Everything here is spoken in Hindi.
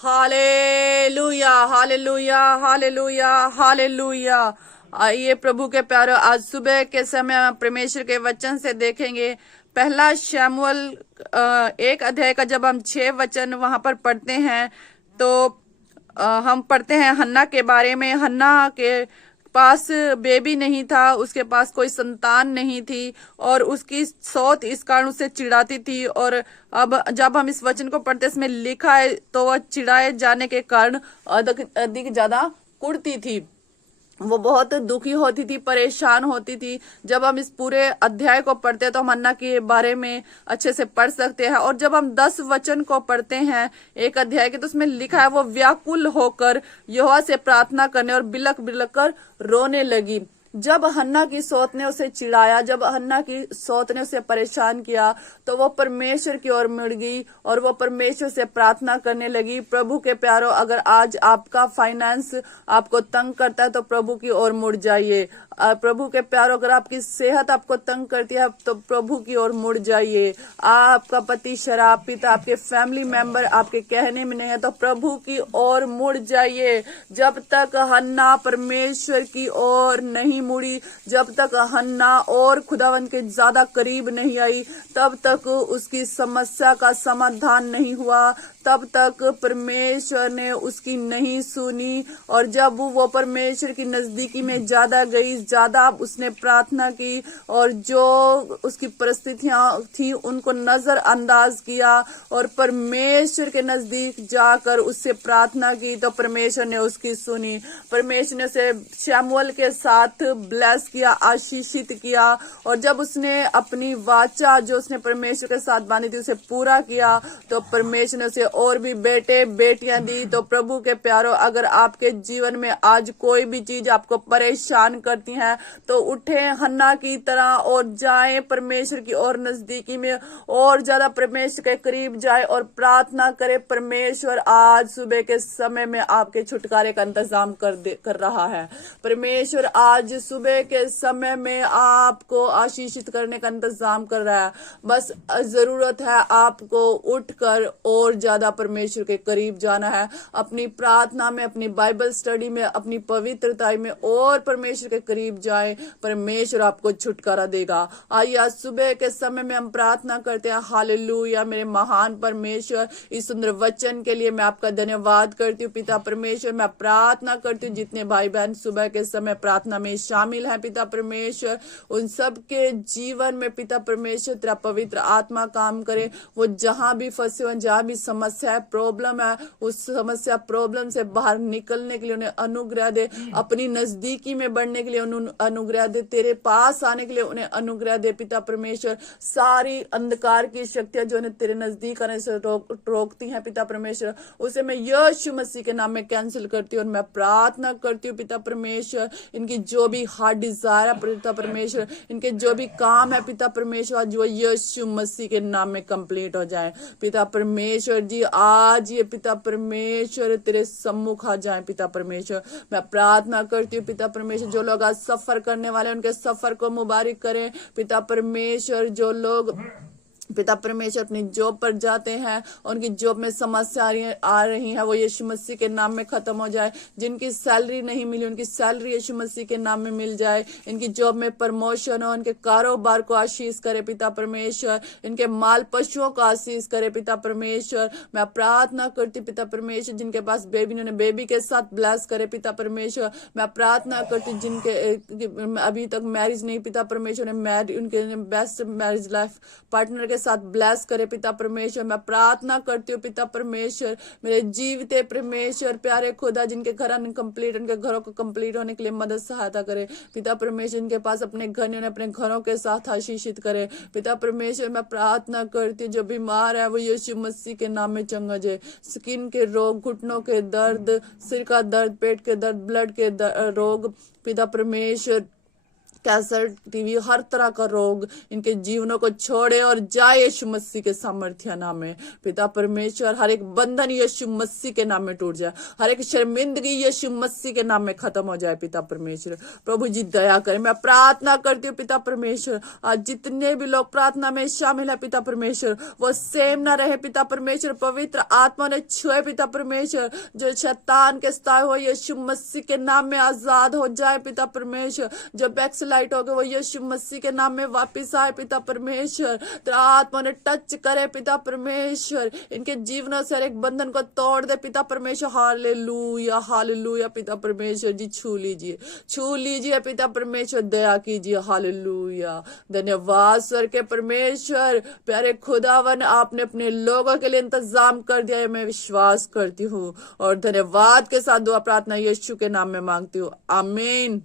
Hallelujah hallelujah hallelujah hallelujah. आइए प्रभु के प्यारो, आज सुबह के समय हम परमेश्वर के वचन से देखेंगे। पहला शमूएल 1 अध्याय का जब हम 6 वचन वहां पर पढ़ते हैं तो हम पढ़ते हैं हन्ना के बारे में। हन्ना के पास बेबी नहीं था, उसके पास कोई संतान नहीं थी और उसकी सौत इस कारण उससे चिढ़ाती थी। और अब जब हम इस वचन को पढ़ते इसमें लिखा है तो वह चिढ़ाए जाने के कारण अधिक ज्यादा कुढ़ती थी, वो बहुत दुखी होती थी, परेशान होती थी। जब हम इस पूरे अध्याय को पढ़ते हैं तो हम हन्ना के बारे में अच्छे से पढ़ सकते हैं। और जब हम 10 वचन को पढ़ते हैं 1 अध्याय के तो उसमें लिखा है वो व्याकुल होकर यहोवा से प्रार्थना करने और बिलक बिलक कर रोने लगी। जब हन्ना की सौत ने उसे चिढ़ाया, जब हन्ना की सौत ने उसे परेशान किया तो वो परमेश्वर की ओर मुड़ गई और वो परमेश्वर से प्रार्थना करने लगी। प्रभु के प्यारो, अगर आज आपका फाइनेंस आपको तंग करता है तो प्रभु की ओर मुड़ जाइए। प्रभु के प्यारो, अगर आपकी सेहत आपको तंग करती है तो प्रभु की ओर मुड़ जाइए। आपका पति शराब पीता, आपके फैमिली मेंबर आपके कहने में नहीं है तो प्रभु की ओर मुड़ जाइए। जब तक हन्ना परमेश्वर की ओर नहीं मुड़ी, जब तक हन्ना और खुदावन के ज्यादा करीब नहीं आई, तब तक उसकी समस्या का समाधान नहीं हुआ, तब तक परमेश्वर ने उसकी नहीं सुनी। और जब वो परमेश्वर की नजदीकी में ज्यादा गई, ज्यादा उसने प्रार्थना की और जो उसकी परिस्थितियां थी उनको नजरअंदाज किया और परमेश्वर के नजदीक जाकर उससे प्रार्थना की तो परमेश्वर ने उसकी सुनी। परमेश्वर ने उसे शमूएल के साथ ब्लेस किया, आशीषित किया। और जब उसने अपनी वाचा जो उसने परमेश्वर के साथ बांधी थी उसे पूरा किया तो परमेश्वर ने उसे और भी बेटे बेटियां दी। तो प्रभु के प्यारो, अगर आपके जीवन में आज कोई भी चीज आपको परेशान करती है तो उठे हन्ना की तरह और जाएं परमेश्वर की ओर नजदीकी में और ज्यादा परमेश्वर के करीब जाए और प्रार्थना करे। परमेश्वर आज सुबह के समय में आपके छुटकारे का इंतजाम कर रहा है। परमेश्वर आज सुबह के समय में आपको आशीषित करने का इंतजाम कर रहा है। बस जरूरत है आपको उठकर और ज्यादा परमेश्वर के करीब जाना है, अपनी प्रार्थना में, अपनी बाइबल स्टडी में, अपनी पवित्रता में और परमेश्वर के करीब जाए। परमेश्वर आपको छुटकारा देगा। आइए आज सुबह के समय में हम प्रार्थना करते हैं। हालेलुया। मेरे महान परमेश्वर, इस सुंदर वचन के लिए मैं आपका धन्यवाद करती हूँ। पिता परमेश्वर, मैं प्रार्थना करती हूँ जितने भाई बहन सुबह के समय प्रार्थना में शामिल हैं, पिता परमेश्वर उन सब के जीवन में पिता परमेश्वर तेरा पवित्र आत्मा काम करे। वो जहां भी फंसे हो, जहां भी समस्या है, प्रॉब्लम है, उस समस्या प्रॉब्लम से बाहर निकलने के लिए उन्हें अनुग्रह दे, अपनी नजदीकी में बढ़ने के लिए उन्हें अनुग्रह दे, तेरे पास आने के लिए उन्हें अनुग्रह दे। पिता परमेश्वर, सारी अंधकार की शक्तियां जो उन्हें तेरे नजदीक आने से रोकती हैं पिता परमेश्वर, उसे मैं यीशु मसीह के नाम में कैंसिल करती हूँ और मैं प्रार्थना करती हूँ पिता परमेश्वर, इनकी जो भी हार्ट डिजायर है पिता परमेश्वर, इनके जो भी काम है पिता परमेश्वर, जो यीशु मसीह के नाम में कंप्लीट हो जाए। पिता परमेश्वर जी, आज ये पिता परमेश्वर तेरे सम्मुख आ जाए। पिता परमेश्वर, मैं प्रार्थना करती हूँ पिता परमेश्वर, जो लोग आज सफर करने वाले उनके सफर को मुबारक करें। पिता परमेश्वर, जो लोग पिता परमेश्वर अपनी जॉब पर जाते हैं, उनकी जॉब में समस्या आ रही है, वो यीशु मसीह के नाम में खत्म हो जाए। जिनकी सैलरी नहीं मिली उनकी सैलरी यीशु मसीह के नाम में मिल जाए। इनकी जॉब में प्रमोशन हो, इनके कारोबार को आशीष करे पिता परमेश्वर, इनके माल पशुओं को आशीष करे पिता परमेश्वर। मैं प्रार्थना करती पिता परमेश्वर, जिनके पास बेबी उन्हें बेबी के साथ ब्लेस करे पिता परमेश्वर। मैं प्रार्थना करती जिनके अभी तक मैरिज नहीं पिता परमेश्वर, उनके बेस्ट मैरिज लाइफ पार्टनर के साथ ब्लेस करे पिता परमेश्वर। मैं प्रार्थना करती हूँ पिता परमेश्वर, मेरे जीवते परमेश्वर प्यारे खुदा, जिनके घर अनकंप्लीट, उनके घरों को कंप्लीट होने के लिए मदद सहायता करे पिता परमेश्वर। इनके पास अपने घर नहीं, अपने घरों के साथ आशीषित करे पिता परमेश्वर। मैं प्रार्थना करती हूँ जो बीमार है वो यीशु मसीह के नाम में चंगा जाए। स्किन के रोग, घुटनों के दर्द, सिर का दर्द, पेट के दर्द, ब्लड के रोग पिता परमेश्वर कैंसर, टीबी, हर तरह का रोग इनके जीवनों को छोड़े और जाए यीशु मसीह के सामर्थ्य नाम में। पिता परमेश्वर, हर एक बंधन यीशु मसीह के नाम में टूट जाए, हर एक शर्मिंदगी यीशु मसीह के नाम में खत्म हो जाए। पिता परमेश्वर प्रभु जी दया करें। मैं प्रार्थना करती हूँ पिता परमेश्वर, आज जितने भी लोग प्रार्थना में शामिल है पिता परमेश्वर, वो सेम ना रहे पिता परमेश्वर, पवित्र आत्मा ने छुए पिता परमेश्वर, जो शैतान के सताए हुए यीशु मसीह के नाम में आजाद हो जाए पिता परमेश्वर, जो बैकस्लाइड हो गए वो यीशु मसीह के नाम में वापिस आए पिता परमेश्वर, तेरा आत्मा ने टच करे पिता परमेश्वर, इनके जीवनों से हर एक बंधन को तोड़ दे पिता परमेश्वर। हालेलुया हालेलुया पिता परमेश्वर जी, छू लीजिए पिता परमेश्वर, दया कीजिए। हालेलुया, धन्यवाद स्वर के परमेश्वर, प्यारे खुदावन, आपने अपने लोगों के लिए इंतजाम कर दिया है, मैं विश्वास करती हूँ और धन्यवाद के साथ दुआ प्रार्थना यीशु के नाम में मांगती हूँ, आमीन।